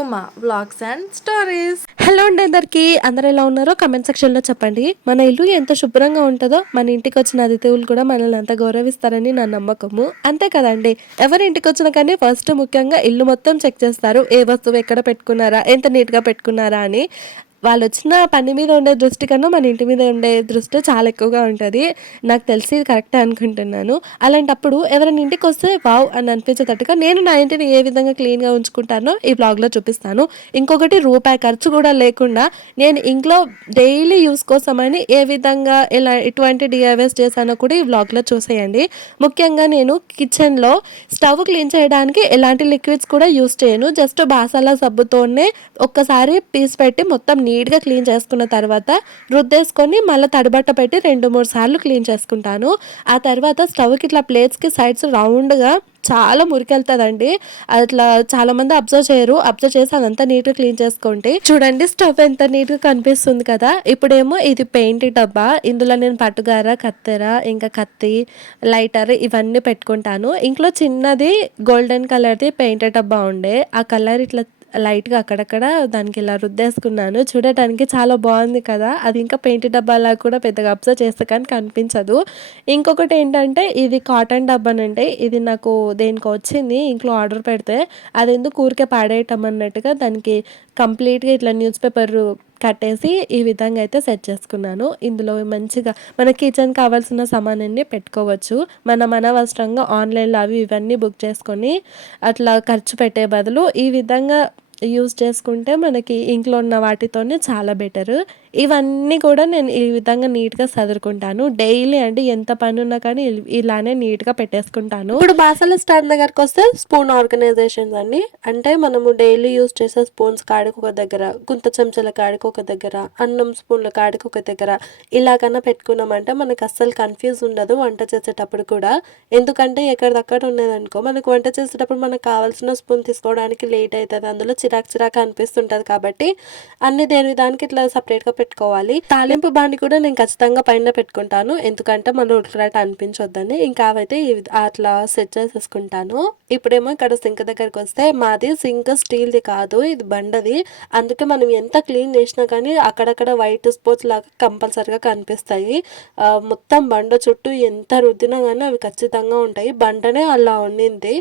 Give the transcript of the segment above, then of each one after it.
Uma blogs and stories. Hello అండి అందరికి. అందరు ఎలా ఉన్నారో కమెంట్ సెక్షన్లో చెప్పండి. మన ఇల్లు ఎంత శుభ్రంగా ఉంటుందో మన ఇంటికి వచ్చిన అతిథులు కూడా మనల్ని అంత గౌరవిస్తారని నా నమ్మకము. అంతే కదండి. ఎవరి ఇంటికి వచ్చినా కానీ ఫస్ట్ ముఖ్యంగా ఇల్లు మొత్తం చెక్ చేస్తారు. ఏ వస్తువు ఎక్కడ పెట్టుకున్నారా ఎంత నీట్గా పెట్టుకున్నారా అని. వాళ్ళు వచ్చిన పని మీద ఉండే దృష్టి కన్నా మన ఇంటి మీద ఉండే దృష్టి చాలా ఎక్కువగా ఉంటుంది. నాకు తెలిసి కరెక్టే అనుకుంటున్నాను. అలాంటప్పుడు ఎవరైనా ఇంటికి వస్తే వావ్ అని అనిపించేటట్టుగా నేను నా ఇంటిని ఏ విధంగా క్లీన్గా ఉంచుకుంటానో ఈ బ్లాగ్లో చూపిస్తాను. ఇంకొకటి రూపాయి ఖర్చు కూడా లేకుండా నేను ఇంట్లో డైలీ యూస్ కోసమని ఏ విధంగా ఎలా ఎటువంటి డిఐవేస్ చేశానో కూడా ఈ బ్లాగ్లో చూసేయండి. ముఖ్యంగా నేను కిచెన్లో స్టవ్ క్లీన్ చేయడానికి ఎలాంటి లిక్విడ్స్ కూడా యూస్ చేయను. జస్ట్ బాసాల సబ్బుతోనే ఒక్కసారి పీస్ పెట్టి మొత్తం నీట్గా క్లీన్ చేసుకున్న తర్వాత రుద్దేసుకొని మళ్ళీ తడిబట్ట పెట్టి రెండు మూడు సార్లు క్లీన్ చేసుకుంటాను. ఆ తర్వాత స్టవ్కి ఇట్లా ప్లేట్స్కి సైడ్స్ రౌండ్గా చాలా మురికెళ్తుందండి. అట్లా చాలా మంది అబ్జర్వ్ చేయరు. అబ్జర్వ్ చేసి అదంతా నీట్గా క్లీన్ చేసుకోండి. చూడండి స్టవ్ ఎంత నీట్గా కనిపిస్తుంది కదా. ఇప్పుడేమో ఇది పెయింట్ డబ్బా. ఇందులో నేను పట్టుగార కత్తెర ఇంకా కత్తి లైటర్ ఇవన్నీ పెట్టుకుంటాను. ఇంట్లో చిన్నది గోల్డెన్ కలర్ది పెయింట్ డబ్బా ఉండే. ఆ కలర్ ఇట్లా లైట్గా అక్కడక్కడ దానికి ఇలా రుద్దేసుకున్నాను. చూడటానికి చాలా బాగుంది కదా. అది ఇంకా పెయింట్ డబ్బాలా కూడా పెద్దగా అబ్జర్వ్ చేస్తే కానీ కనిపించదు. ఇంకొకటి ఏంటంటే ఇది కాటన్ డబ్బానండి. ఇది నాకు దేనికి వచ్చింది. ఇంట్లో ఆర్డర్ పెడితే అది ఎందుకు ఊరికే పాడేయటం అన్నట్టుగా దానికి కంప్లీట్గా ఇట్లా న్యూస్ పేపర్ కట్టేసి ఈ విధంగా అయితే సెట్ చేసుకున్నాను. ఇందులో మంచిగా మన కిచెన్ కావాల్సిన సామాన్ని పెట్టుకోవచ్చు. మన అనవసరంగా ఆన్లైన్లో అవి ఇవన్నీ బుక్ చేసుకొని అట్లా ఖర్చు పెట్టే బదులు ఈ విధంగా యూస్ చేసుకుంటే మనకి ఇంట్లో ఉన్న వాటితోనే చాలా బెటర్ ఇవన్నీ కూడా నేను ఈ విధంగా నీట్గా సదురుకుంటాను. డైలీ అంటే ఎంత పని ఉన్నా కానీ ఇలానే నీట్గా పెట్టేసుకుంటాను. ఇప్పుడు బాసల స్టాండ్ దగ్గరకు వస్తే స్పూన్ ఆర్గనైజేషన్స్ అండి. అంటే మనము డైలీ యూజ్ చేసే స్పూన్స్ కాడికి ఒక దగ్గర గుంత చెంచాల కాడికి ఒక దగ్గర అన్నం స్పూన్ల కాడికి ఒక దగ్గర ఇలాగన్నా పెట్టుకున్నామంటే మనకు అస్సలు కన్ఫ్యూజ్ ఉండదు వంట చేసేటప్పుడు కూడా. ఎందుకంటే ఎక్కడిదక్కడ ఉన్నదనుకో మనకు వంట చేసేటప్పుడు మనకు కావాల్సిన స్పూన్ తీసుకోవడానికి లేట్ అవుతుంది. అందులో చిరాకు చిరాకు అనిపిస్తుంటది కాబట్టి అన్ని దేని దానికి ఇట్లా separate గా పెట్టుకోవాలి. తాలింపు బాండి కూడా నేను ఖచ్చితంగా పైన పెట్టుకుంటాను. ఎందుకంటే మన ఉడకరాట అనిపించొద్దని. ఇంకా అవైతే అట్లా సెట్ చేసేసుకుంటాను. ఇప్పుడేమో ఇక్కడ సింక్ దగ్గరికి వస్తే మాది సింక్ స్టీల్ది కాదు ఇది బండది. అందుకే మనం ఎంత క్లీన్ చేసినా కానీ అక్కడక్కడ వైట్ స్పాట్స్ లాగా కంపల్సరిగా కనిపిస్తాయి. మొత్తం బండ చుట్టూ ఎంత రుద్దినా కానీ అవి ఖచ్చితంగా ఉంటాయి. బండనే అలా ఉండింది.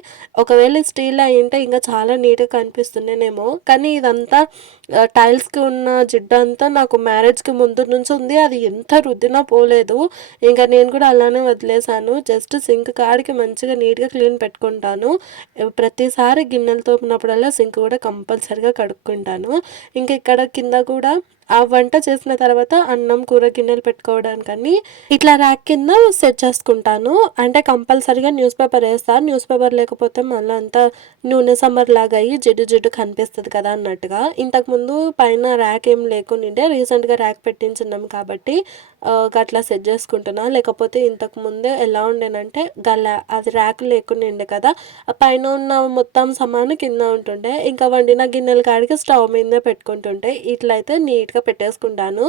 ఒకవేళ స్టీల్ అయి ఉంటే ఇంకా చాలా నీట్గా కనిపిస్తుండేనేమో కానీ ఇదంతా టైల్స్కి ఉన్న జిడ్డు అంతా నాకు మ్యారేజ్కి ముందు నుంచి ఉంది. అది ఎంత రుద్దినా పోలేదు. ఇంకా నేను కూడా అలానే వదిలేసాను జస్ట్ సింక్ కాడికి మంచిగా నీట్గా క్లీన్ పెట్టుకుంటాను. ప్రతిసారి గిన్నెలు తోపినప్పుడల్లా సింక్ కూడా కంపల్సరిగా కడుక్కుంటాను. ఇంకా ఇక్కడ కింద కూడా ఆ వంట చేసిన తర్వాత అన్నం కూర గిన్నెలు పెట్టుకోవడానికని ఇట్లా ర్యాక్ కింద సెట్ చేసుకుంటాను. అంటే కంపల్సరీగా న్యూస్ పేపర్ వేస్తాను న్యూస్ పేపర్ లేకపోతే మళ్ళీ అంతా నూనె సమ్మర్ లాగా అయ్యి జిడ్డు జిడ్డు కనిపిస్తుంది కదా అన్నట్టుగా. ఇంతకుముందు పైన ర్యాక్ ఏం లేకుండా రీసెంట్గా ర్యాక్ పెట్టించున్నాం కాబట్టి అట్లా సెట్ చేసుకుంటున్నా. లేకపోతే ఇంతకు ముందే ఎలా ఉండేనంటే గల అది ర్యాక్ లేకుండిండే కదా పైన ఉన్న మొత్తం సమాను కింద ఉంటుండే. ఇంకా వండిన గిన్నెల కాడికి స్టవ్ మీదనే పెట్టుకుంటుంటే ఇట్లయితే నీట్గా పెట్టేసుకుంటాను.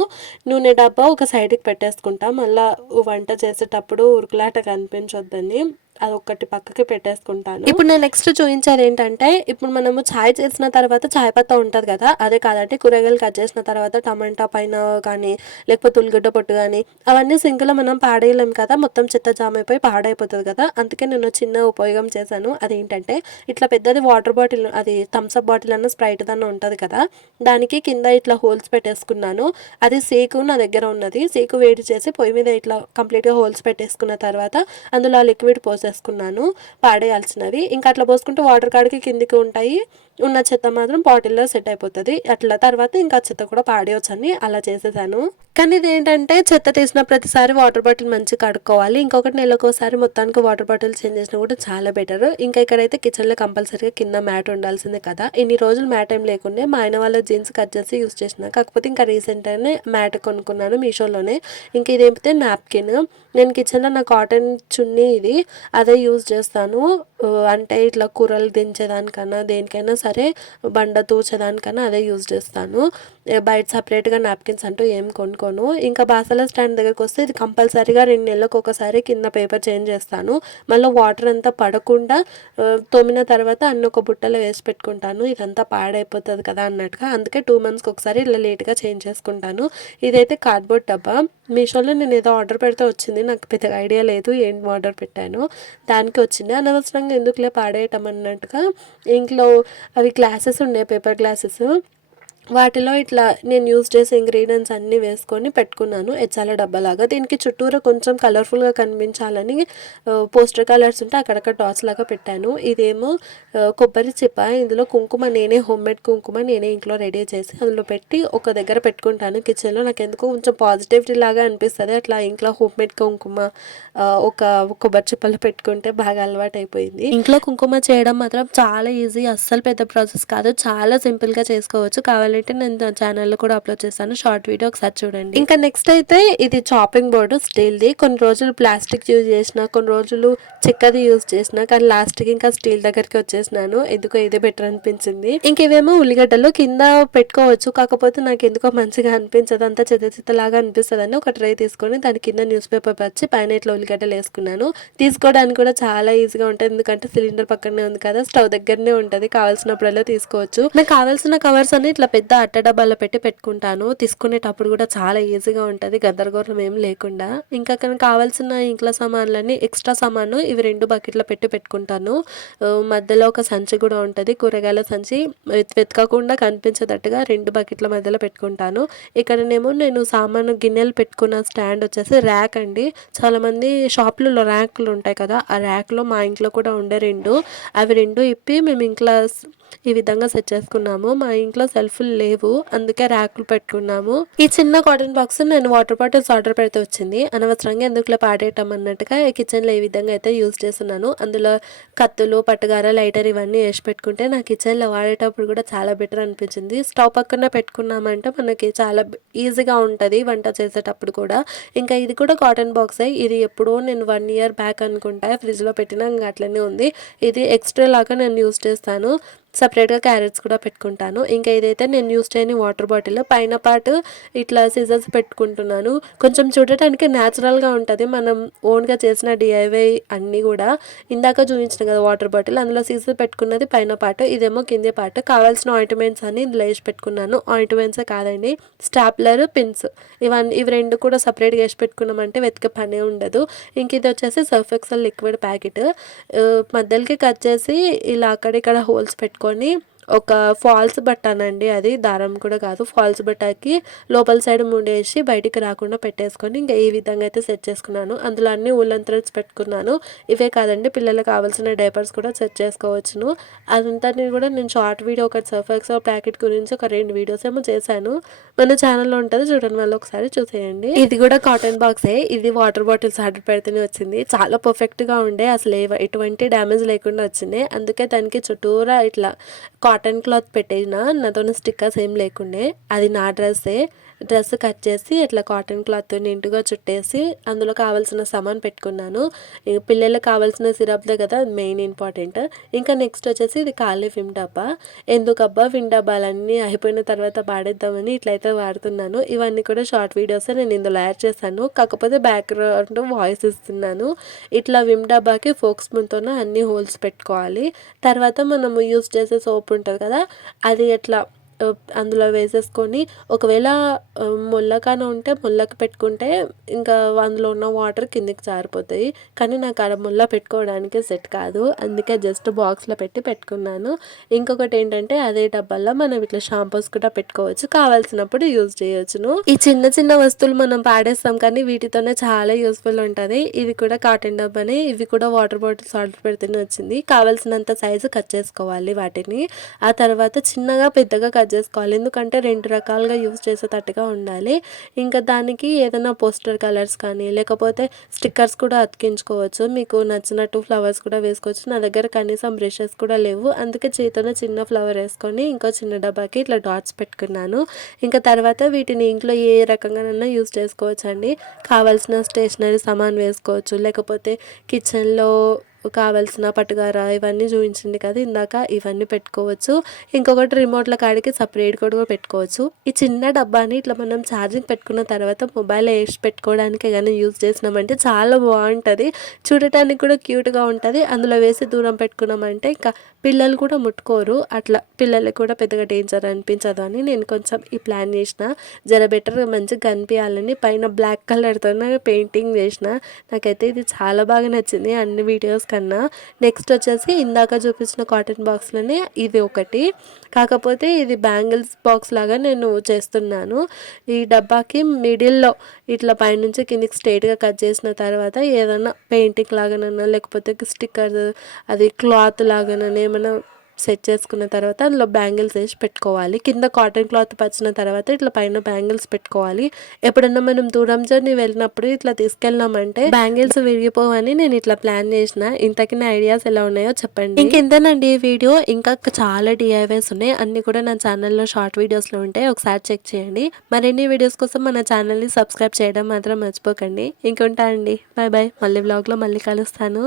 నూనె డబ్బా ఒక సైడ్కి పెట్టేసుకుంటా. మళ్ళీ వంట చేసేటప్పుడు ఉరుకులాట కనిపించొద్దని. అది పక్కకి పెట్టేసుకుంటాను. ఇప్పుడు నేను నెక్స్ట్ చూపించేది ఏంటంటే ఇప్పుడు మనము చాయ్ చేసిన తర్వాత చాయ్ పత్తా ఉంటుంది కదా అదే కాదంటే కూరగాయలు కట్ చేసిన తర్వాత టమాటా పైన కానీ లేకపోతే ఉల్లిగడ్డ పొట్టు కానీ అవన్నీ సింక్లో మనం పాడేయలేం కదా మొత్తం చెత్త జామ్ అయిపోయి పాడైపోతుంది కదా. అందుకే నేను చిన్న ఉపయోగం చేశాను. అదేంటంటే ఇట్లా పెద్దది వాటర్ బాటిల్ అది థమ్స్అప్ బాటిల్ అన్న స్ప్రైట్ దాన్ని ఉంటుంది కదా దానికి కింద ఇట్లా హోల్స్ పెట్టేసుకున్నాను. అది సేకు నా దగ్గర ఉన్నది. సేకు వేడి చేసి పొయ్యి మీద ఇట్లా కంప్లీట్గా హోల్స్ పెట్టేసుకున్న తర్వాత అందులో ఆ లిక్విడ్ పోసేసుకున్నాను పాడేయాల్సినవి. ఇంకా అట్లా పోసుకుంటే వాటర్ కాడికి కిందికి ఉంటాయి. ఉన్న చెత్త మాత్రం బాటిల్లో సెట్ అయిపోతుంది. అట్లా తర్వాత ఇంకా చెత్త కూడా పాడేయొచ్చని అలా చేసేసాను. కానీ ఇది ఏంటంటే చెత్త తీసిన ప్రతిసారి వాటర్ బాటిల్ మంచిగా కడుక్కోవాలి. ఇంకొకటి నెలకోసారి మొత్తానికి వాటర్ బాటిల్ చేంజ్ చేసినా కూడా చాలా బెటర్. ఇంకా ఇక్కడైతే కిచెన్లో కంపల్సరీగా కింద మ్యాట్ ఉండాల్సిందే కదా. ఇన్ని రోజులు మ్యాట్ ఏం లేకుండే మా ఆయన వాళ్ళ జీన్స్ కట్ చేసి యూస్ చేసిన. కాకపోతే ఇంకా రీసెంట్గానే మ్యాట్ కొనుక్కున్నాను మీషోలోనే. ఇంకా ఇదేమితే నాప్కిన్. నేను కిచెన్లో నా కాటన్ చున్నీ ఇది అదే యూజ్ చేస్తాను. అంటే ఇట్లా కూరలు దించేదానికన్నా దేనికైనా సరే బండ తూచేదానికన్నా అదే యూజ్ చేస్తాను. బయట సపరేట్గా నాప్కిన్స్ అంటూ ఏం కొనుక్కోను. ఇంకా బాసల స్టాండ్ దగ్గరకు వస్తే ఇది కంపల్సరీగా రెండు నెలలకు ఒకసారి కింద పేపర్ చేంజ్ చేస్తాను. మళ్ళీ వాటర్ అంతా పడకుండా తోమిన తర్వాత అన్ని ఒక బుట్టలో వేసి పెట్టుకుంటాను. ఇదంతా పాడైపోతుంది కదా అన్నట్టుగా. అందుకే టూ మంత్స్కి ఒకసారి ఇలా లేట్గా చేంజ్ చేసుకుంటాను. ఇదైతే కార్డ్బోర్డ్ డబ్బా. మీషోలో నేను ఏదో ఆర్డర్ పెడితే వచ్చింది. నాకు పెద్దగా ఐడియా లేదు. ఏం ఆర్డర్ పెట్టాను. దానికి వచ్చింది. అనవసరంగా ఎందుకులే పాడేయటం అన్నట్టుగా ఇంట్లో అవి గ్లాసెస్ ఉండే పేపర్ గ్లాసెస్ వాటిలో ఇట్లా నేను యూజ్ చేసే ఇంగ్రీడియంట్స్ అన్నీ వేసుకొని పెట్టుకున్నాను. ఎచ్చాల డబ్బాలాగా. దీనికి చుట్టూరా కొంచెం కలర్ఫుల్గా కనిపించాలని పోస్టర్ కలర్స్ ఉంటే అక్కడక్కడ డాట్స్ లాగా పెట్టాను. ఇదేమో కొబ్బరి చిప్ప ఇందులో కుంకుమ నేనే హోమ్ మేడ్ కుంకుమ నేనే ఇంట్లో రెడీ చేసి అందులో పెట్టి ఒక దగ్గర పెట్టుకుంటాను. కిచెన్లో నాకు ఎందుకో కొంచెం పాజిటివిటీ లాగా అనిపిస్తుంది. అట్లా ఇంట్లో హోమ్ మేడ్ కుంకుమ ఒక కొబ్బరి చిప్పలో పెట్టుకుంటే బాగా అలవాటు అయిపోయింది ఇంట్లో కుంకుమ చేయడం మాత్రం చాలా ఈజీ అస్సలు పెద్ద ప్రాసెస్ కాదు. చాలా సింపుల్గా చేసుకోవచ్చు. కావాలంటే నేను ఛానల్లో కూడా అప్లోడ్ చేస్తాను షార్ట్ వీడియో ఒకసారి చూడండి. ఇంకా నెక్స్ట్ అయితే ఇది చాపింగ్ బోర్డు స్టీల్ది కొన్ని రోజులు ప్లాస్టిక్ యూజ్ చేసిన కొన్ని రోజులు చెక్కది యూజ్ చేసిన కానీ లాస్ట్కి ఇంకా స్టీల్ దగ్గరికి వచ్చేసినాను. ఎందుకో ఇదే బెటర్ అనిపించింది. ఇంకేవేమో ఉల్లిగడ్డలు కింద పెట్టుకోవచ్చు. కాకపోతే నాకు ఎందుకో మంచిగా అనిపించదు. అంతా చెత్త చెత్తలాగా అనిపిస్తుంది ఒక ట్రై తీసుకొని దాని కింద న్యూస్ పేపర్ పచ్చి పైన ఇట్లా ఉల్లిగడ్డలు వేసుకున్నాను. తీసుకోవడానికి కూడా చాలా ఈజీగా ఉంటుంది. ఎందుకంటే సిలిండర్ పక్కనే ఉంది కదా స్టవ్ దగ్గరనే ఉంటుంది. కావాల్సినప్పుడల్లా తీసుకోవచ్చు. నాకు కావాల్సిన కవర్స్ అన్ని ఇట్లా పెద్ద అట్ట డబ్బాలో పెట్టి పెట్టుకుంటాను. తీసుకునేటప్పుడు కూడా చాలా ఈజీగా ఉంటుంది గందరగోళం ఏం లేకుండా. ఇంకా అక్కడ కావాల్సిన ఇంట్లో సామాన్లన్నీ ఎక్స్ట్రా సామాను ఇవి రెండు బకెట్లో పెట్టి పెట్టుకుంటాను. మధ్యలో ఒక సంచి కూడా ఉంటుంది కూరగాయల సంచి. వెత్- వెతకకుండా కనిపించేటట్టుగా రెండు బకెట్ల మధ్యలో పెట్టుకుంటాను. ఇక్కడనేమో నేను సామాను గిన్నెలు పెట్టుకున్న స్టాండ్ వచ్చేసి ర్యాక్ అండి. చాలామంది షాపులలో ర్యాక్లు ఉంటాయి కదా ఆ ర్యాక్లో మా ఇంట్లో కూడా ఉండే రెండు. అవి రెండు ఇప్పి మేము ఇంట్లో ఈ విధంగా సెట్ చేసుకున్నాము. మా ఇంట్లో సెల్ఫ్లు లేవు అందుకే ర్యాకులు పెట్టుకున్నాము. ఈ చిన్న కాటన్ బాక్స్ నేను వాటర్ బాటిల్స్ ఆర్డర్ పెడితే వచ్చింది. అనవసరంగా ఎందుకులో పాడేయటం అన్నట్టుగా కిచెన్లో ఈ విధంగా అయితే యూజ్ చేస్తున్నాను. అందులో కత్తులు పట్టుగార లైటర్ ఇవన్నీ వేసి పెట్టుకుంటే నా కిచెన్లో వాడేటప్పుడు కూడా చాలా బెటర్ అనిపించింది. స్టవ్ పక్కన పెట్టుకున్నామంటే మనకి చాలా ఈజీగా ఉంటుంది వంట చేసేటప్పుడు కూడా. ఇంకా ఇది కూడా కాటన్ బాక్సే. ఇది ఎప్పుడో నేను వన్ ఇయర్ బ్యాక్ అనుకుంటా. ఫ్రిడ్జ్లో పెట్టినా ఇంకా అట్లనే ఉంది. ఇది ఎక్స్ట్రా లాగా నేను యూజ్ చేస్తాను. సపరేట్గా క్యారెట్స్ కూడా పెట్టుకుంటాను. ఇంకా ఇదైతే నేను యూస్ చేయని వాటర్ బాటిల్ పైన పాటు ఇట్లా సీజర్స్ పెట్టుకుంటున్నాను. కొంచెం చూడటానికి న్యాచురల్గా ఉంటుంది. మనం ఓన్గా చేసిన డిఐవై అన్నీ కూడా ఇందాక చూపించిన కదా వాటర్ బాటిల్ అందులో సీజర్ పెట్టుకున్నది పైన పాటు ఇదేమో కింది పాటు. కావాల్సిన ఆయింట్మెంట్స్ అని ఇందులో వేసి పెట్టుకున్నాను. ఆయింట్మెంట్సే కాదండి స్టాప్లర్ పిన్స్. ఇవన్నీ ఇవి రెండు కూడా సపరేట్గా వేసి పెట్టుకున్నామంటే వెతికి పనే ఉండదు. ఇంక ఇది వచ్చేసి సర్ఫ్ ఎక్సెల్ లిక్విడ్ ప్యాకెట్. మధ్యలోకి కట్ చేసి ఇలా అక్కడిక్కడ హోల్స్ పెట్టుకొని ఒక ఫాల్స్ బట్టానండి అది దారం కూడా కాదు. ఫాల్స్ బట్టాకి లోపల సైడ్ ముండేసి బయటికి రాకుండా పెట్టేసుకొని ఇంకా ఈ విధంగా అయితే సెట్ చేసుకున్నాను. అందులో అన్ని ఉల్లన్ థ్రెడ్స్ పెట్టుకున్నాను. ఇవే కాదండి పిల్లలకు కావాల్సిన డైపర్స్ కూడా సెట్ చేసుకోవచ్చును. అదంతా నేను కూడా నేను షార్ట్ వీడియో ఒక సర్ఫెక్స్ ప్యాకెట్ గురించి ఒక రెండు వీడియోస్ ఏమో చేశాను. మన ఛానల్లో ఉంటుంది చూడండి వాళ్ళు ఒకసారి చూసేయండి. ఇది కూడా కాటన్ బాక్సే ఇది వాటర్ బాటిల్స్ ఆర్డర్ పెడితేనే వచ్చింది. చాలా పర్ఫెక్ట్గా ఉండే అసలు ఎటువంటి డ్యామేజ్ లేకుండా వచ్చింది. అందుకే దానికి చుట్టూరా ఇట్లా కాటన్ క్లాత్ పెట్టిన నాతో స్టిక్కర్స్ ఏం లేకుండే. అది నా డ్రెస్సే డ్రెస్ కట్ చేసి ఇట్లా కాటన్ క్లాత్ నిండుగా చుట్టేసి అందులో కావాల్సిన సామాన్ పెట్టుకున్నాను. పిల్లలకు కావాల్సిన సిరప్దే కదా మెయిన్ ఇంపార్టెంట్. ఇంకా నెక్స్ట్ వచ్చేసి ఇది ఖాళీ విమ్ డబ్బా. ఎందుకబ్బా విమ్ డబ్బాలన్నీ అయిపోయిన తర్వాత పాడేద్దామని ఇట్లయితే వాడుతున్నాను. ఇవన్నీ కూడా షార్ట్ వీడియోస్ నేను ఇందులో యాడ్ చేశాను. కాకపోతే బ్యాక్గ్రౌండ్ వాయిస్ ఇస్తున్నాను. ఇట్లా విమ్ డబ్బాకి ఫోక్స్ స్పూన్తోనే అన్ని హోల్స్ పెట్టుకోవాలి. తర్వాత మనము యూస్ చేసే సోప్ ఉంటుంది కదా అది ఎట్లా అందులో వేసేసుకొని ఒకవేళ ఆ, ముల్లకాన ఉంటే ముల్లకి పెట్టుకుంటే ఇంకా అందులో ఉన్న వాటర్ కిందికి జారిపోతాయి. కానీ నాకు ఆడ ముల్ల పెట్టుకోవడానికి సెట్ కాదు. అందుకే జస్ట్ బాక్స్లో పెట్టి పెట్టుకున్నాను. ఇంకొకటి ఏంటంటే అదే డబ్బాల్లో మనం ఇట్లా షాంపూస్ కూడా పెట్టుకోవచ్చు. కావాల్సినప్పుడు యూజ్ చేయొచ్చును. ఈ చిన్న చిన్న వస్తువులు మనం పాడేస్తాం కానీ వీటితోనే చాలా యూస్ఫుల్ ఉంటుంది. ఇది కూడా కాటన్ డబ్బానే ఇవి కూడా వాటర్ బాటిల్స్ ఆర్డర్ పెడితేనే వచ్చింది. కావాల్సినంత సైజు కట్ చేసుకోవాలి వాటిని. ఆ తర్వాత చిన్నగా పెద్దగా కట్ చేసుకోవాలి. ఎందుకంటే రెండు రకాలుగా యూజ్ చేసేటట్టుగా ఉండాలి. ఇంకా దానికి ఏదైనా పోస్టర్ కలర్స్ కానీ లేకపోతే స్టిక్కర్స్ కూడా అతికించుకోవచ్చు. మీకు నచ్చినట్టు ఫ్లవర్స్ కూడా వేసుకోవచ్చు. నా దగ్గర కనీసం బ్రషెస్ కూడా లేవు. అందుకే చేతిలో చిన్న ఫ్లవర్ వేసుకొని ఇంకో చిన్న డబ్బాకి ఇట్లా డాట్స్ పెట్టుకున్నాను. ఇంకా తర్వాత వీటిని ఇంట్లో ఏ రకంగానైనా యూజ్ చేసుకోవచ్చు అండి కావాల్సిన స్టేషనరీ సామాన్ వేసుకోవచ్చు. లేకపోతే కిచెన్లో కావాల్సిన పట్టుగార ఇవన్నీ చూపించింది కదా ఇందాక ఇవన్నీ పెట్టుకోవచ్చు. ఇంకొకటి రిమోట్ల కాడికి సపరేట్ కూడా పెట్టుకోవచ్చు. ఈ చిన్న డబ్బాని ఇట్లా మనం ఛార్జింగ్ పెట్టుకున్న తర్వాత మొబైల్ వేసి పెట్టుకోవడానికి కానీ యూజ్ చేసినామంటే చాలా బాగుంటుంది. చూడటానికి కూడా క్యూట్గా ఉంటుంది. అందులో వేసి దూరం పెట్టుకున్నామంటే ఇంకా పిల్లలు కూడా ముట్టుకోరు. అట్లా పిల్లలకు కూడా పెద్దగా డేంజర్ అనిపించదు అని నేను కొంచెం ఈ ప్లాన్ చేసిన. జర బెటర్ మంచిగా కనిపించాలని పైన బ్లాక్ కలర్తో పెయింటింగ్ చేసిన. నాకైతే ఇది చాలా బాగా నచ్చింది. అన్ని వీడియోస్ కన్నా నెక్స్ట్ వచ్చేసి ఇందాక చూపించిన కాటన్ బాక్స్లోనే ఇది ఒకటి. కాకపోతే ఇది బ్యాంగిల్స్ బాక్స్ లాగా నేను చేస్తున్నాను. ఈ డబ్బాకి మిడిల్లో ఇట్లా పైనుంచి కిందికి స్ట్రైట్గా కట్ చేసిన తర్వాత ఏదైనా పెయింటింగ్ లాగానన్నా లేకపోతే స్టిక్కర్ అది క్లాత్ లాగానన్నా ఏమైనా సెట్ చేసుకున్న తర్వాత అందులో బ్యాంగిల్స్ వేసి పెట్టుకోవాలి. కింద కాటన్ క్లాత్ పచ్చిన తర్వాత ఇట్లా పైన బ్యాంగిల్స్ పెట్టుకోవాలి. ఎప్పుడన్నా మనం దూరం జర్నీ వెళ్ళినప్పుడు ఇట్లా తీసుకెళ్ళామంటే బ్యాంగిల్స్ విరిగిపోవని నేను ఇట్లా ప్లాన్ చేసిన. ఇంతకి నా ఐడియాస్ ఎలా ఉన్నాయో చెప్పండి. ఇంకెంతేనండి ఈ వీడియో? ఇంకా చాలా డిఐవైస్ ఉన్నాయి. అన్ని కూడా నా ఛానల్లో షార్ట్ వీడియోస్లో ఉంటాయి. ఒకసారి చెక్ చేయండి. మరిన్ని వీడియోస్ కోసం మన ఛానల్ని సబ్స్క్రైబ్ చేయడం మాత్రం మర్చిపోకండి. ఇంకుంటా అండి. Bye bye. మళ్ళీ బ్లాగ్లో మళ్ళీ కలుస్తాను.